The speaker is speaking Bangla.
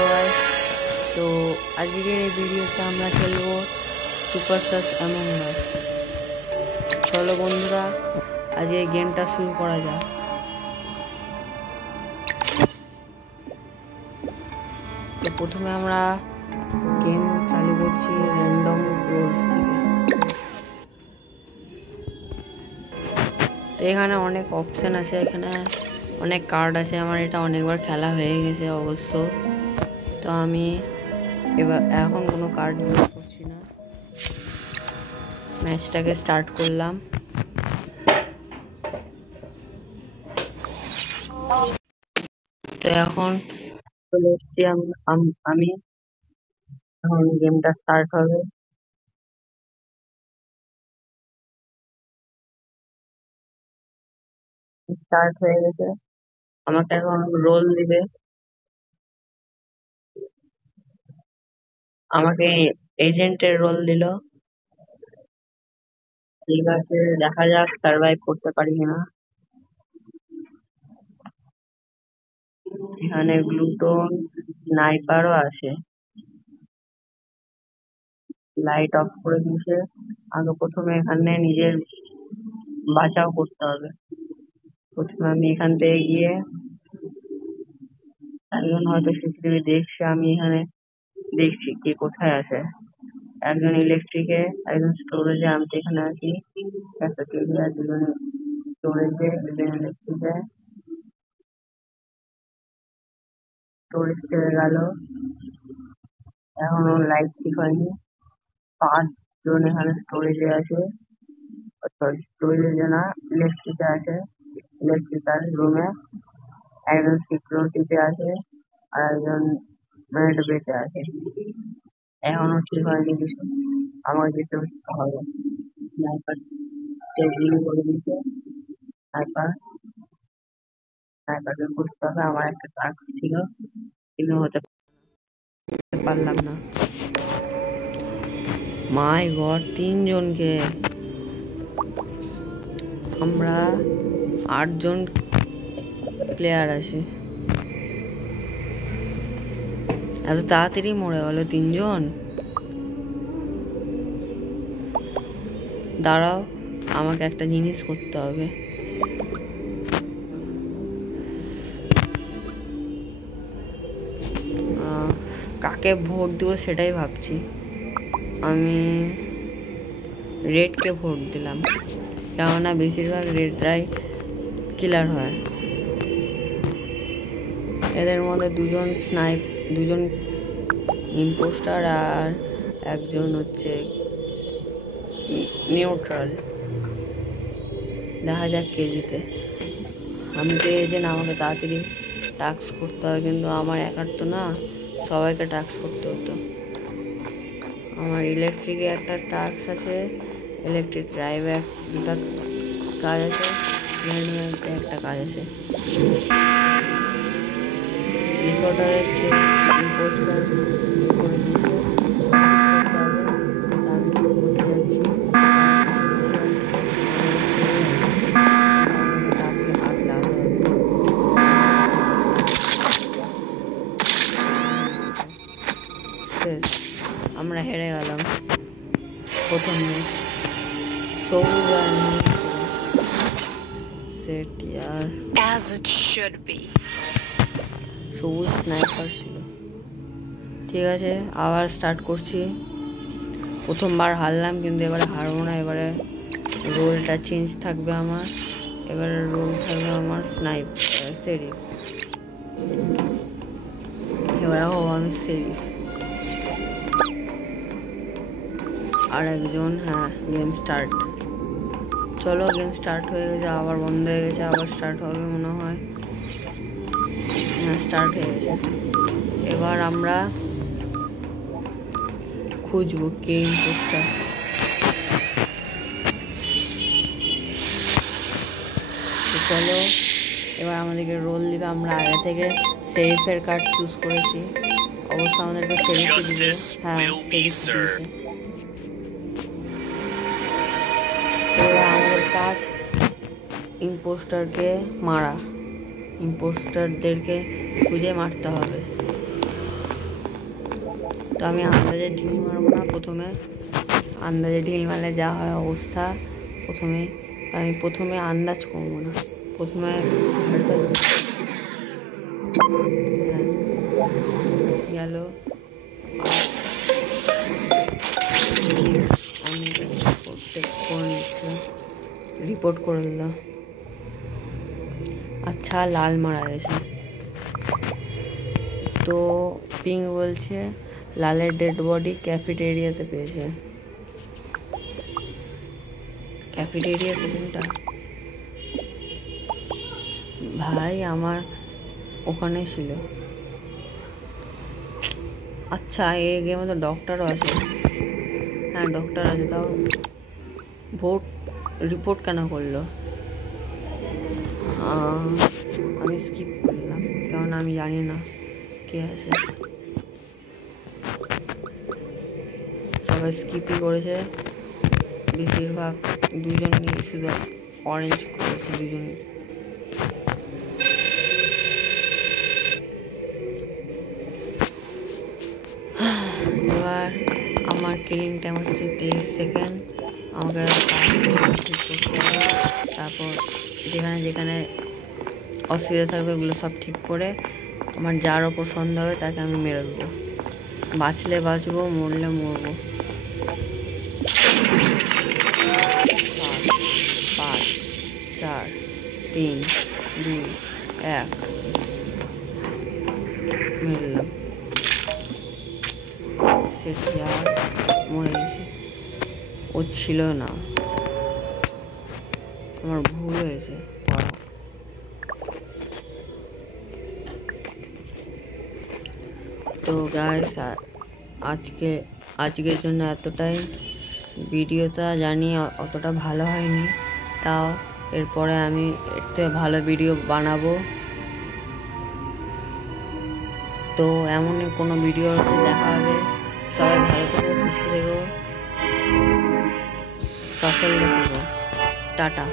সবাই। তো আজকের এই ভিডিওতে আমরা খেলবো সুপারস্টার অ্যামং আস। চলো বন্ধুরা, আজকে গেমটা শুরু করা যাক। তো প্রথমে আমরা গেম চালু করছি র্যান্ডম রোলস থেকে। তো এখানে অনেক অপশন আছে, এখানে অনেক কার্ড আছে। আমার এটা অনেকবার খেলা হয়ে গেছে অবশ্য, তো আমি এখন কোনো কার্ড ইউজ করছি না। ম্যাচটাকে স্টার্ট করলাম। তো এখন আমি এখন গেমটা স্টার্ট হবে। স্টার্ট হয়ে গেছে, আমাকে এখন রোল দিবে। আমাকে এজেন্টের রোল দিল। ঠিক আছে, দেখা যাক সার্ভাইভ করতে পারি কিনা। এখানে গ্লুটন স্নাইপারও আছে। লাইট অফ করে দিয়েছে। আগে প্রথমে এখানে নিজের বাঁচাও করতে হবে। প্রথমে আমি এখান থেকে গিয়ে, একজন হয়তো সিসিটিভি দেখছে, আমি এখানে দেখছি কে কোথায় আছে। একজন ইলেকট্রিকে, একজন স্টোরেজে, আমি তো এখানে আছি ক্যাফেটেরিয়া। দুজন স্টোরেজে, দুজন ইলেকট্রিকে। স্টোরেজ ছেড়ে গেল, এখনো লাইট ঠিক হয়নি। 5 জন এখানে স্টোরেজে আছে, সরি স্টোরেজে না, ইলেকট্রিকে আছে। ইলেকট্রিক্যাল রুমে একজন সিকিউরিটিতে আছে, আর একজন মেড বেতে আছে। এখনো ঠিক হয়নি কিছু, আমার যেতে হবে। স্নাইপার গুলি করে দিচ্ছে। স্নাইপার স্নাইপারকে খুঁজতে হবে। আমার একটা টাস্ক ছিল, কিন্তু হতে পারলাম না। মাই গড, 3 জনকে, আমরা 8 জন প্লেয়ার আছে। এত তাড়াতাড়ি মরে গেল 3 জন। দাঁড়াও, আমাকে একটা জিনিস করতে হবে। কাকে ভোট দেবো সেটাই ভাবছি। আমি রেডকে ভোট দিলাম, কেননা বেশিরভাগ রেডরাই কিলার হয়। এদের মধ্যে দুজন ইম্পোস্টার আর একজন হচ্ছে নিউট্রাল। দেখা যাক কে জিতে। আমি তো এজেন্ট, আমাকে তাড়াতাড়ি টাস্ক করতে হবে, কিন্তু আমার একার তো না, সবাইকে টাস্ক করতে হতো। আমার ইলেকট্রিকে একটা টাস্ক আছে, ইলেকট্রিক ড্রাইভে একটা কাজ আছে, ম্যানুয়ালতে একটা কাজ আছে। রিপোর্টারের যে পোস্টার করে দিয়েছে, করতে হবে, তা আমি ঠিক করতে যাচ্ছি। তাড়াতাড়ি হাত লাগাতে হবে। শেষ, আমরা হেরে গেলাম প্রথম ম্যাচ। সবুজ আর সেট ইয়ার, as it should be. সবুজ স্নাইপার ছিল। ঠিক আছে, আবার স্টার্ট করছি। প্রথমবার হারলাম, কিন্তু এবারে হারবো না। এবারে রোলটা চেঞ্জ থাকবে আমার। এবারে রোল থাকবে আমার সেরিফ। এবারে হবো আমি সেরিফ। আর একজন, হ্যাঁ, গেম স্টার্ট। চলো, গেম স্টার্ট হয়ে গেছে, আবার বন্ধ হয়ে গেছে, আবার স্টার্ট হবে মনে হয়। হ্যাঁ, স্টার্ট হয়ে গেছে। এবার আমরা খুঁজবো কে ইম্পোস্টার। চলো, এবার আমাদেরকে রোল দিবে। আমরা আগে থেকে সেরিফের কার্ড চুজ করেছি, অবশ্য আমাদেরকে সেরিফ দিবে। হ্যাঁ, সেরিফ দিয়েছে। আমাদের কাজ ইম্পোস্টারকে মারা, ইম্পোস্টারদেরকে খুঁজে মারতে হবে। তো আমি আন্দাজে ঢিল মারবো না, প্রথমে আন্দাজে ঢিল মারলে যা হয় অবস্থা। আমি প্রথমে আন্দাজ করবো না, প্রথমে গেল। আমি রিপোর্ট করে দিলাম। আচ্ছা, লাল মারা গেছে। তো পিঙ্ক বলছে লালের ডেড বডি ক্যাফেটেরিয়াতে পেয়েছে। ক্যাফেটেরিয়া কোনটা ভাই? আমার ওখানে ছিল। আচ্ছা, এই গেমে তো ডক্টরও আছে। হ্যাঁ, ডক্টর আছে, তাও ভোট রিপোর্ট কেন করলো? আমি স্কিপ করলাম, কারণ আমি জানি না কে আছে। সবাই স্কিপই করেছে, বেশিরভাগ দুজনই শুধু অরেঞ্জ করেছে, দুজনই। এবার আমার কিলিং টাইম হচ্ছে 23 সেকেন্ড। আমাকে তারপর যেখানে যেখানে অসুবিধা থাকবে ওগুলো সব ঠিক করে আমার যার ওপর সন্দেহ হবে তাকে আমি মেরে দেবো। বাঁচলে বাঁচবো, মরলে মরবো। 5, 4, 3, 2, 1 মেরলাম। সেটি আর মরে গেছে। ও ছিল না, আমার ভুল হয়েছে। তো গাইস, আজকের জন্য এতটাই। ভিডিওটা জানি অতটা ভালো হয়নি, তাও এরপরে আমি এর থেকে ভালো ভিডিও বানাবো। তো এমনই কোনো ভিডিও দেখা হবে। সবাই ভালো থেকো, সুস্থ থেকো, সাফল্য থেকো। টাটা।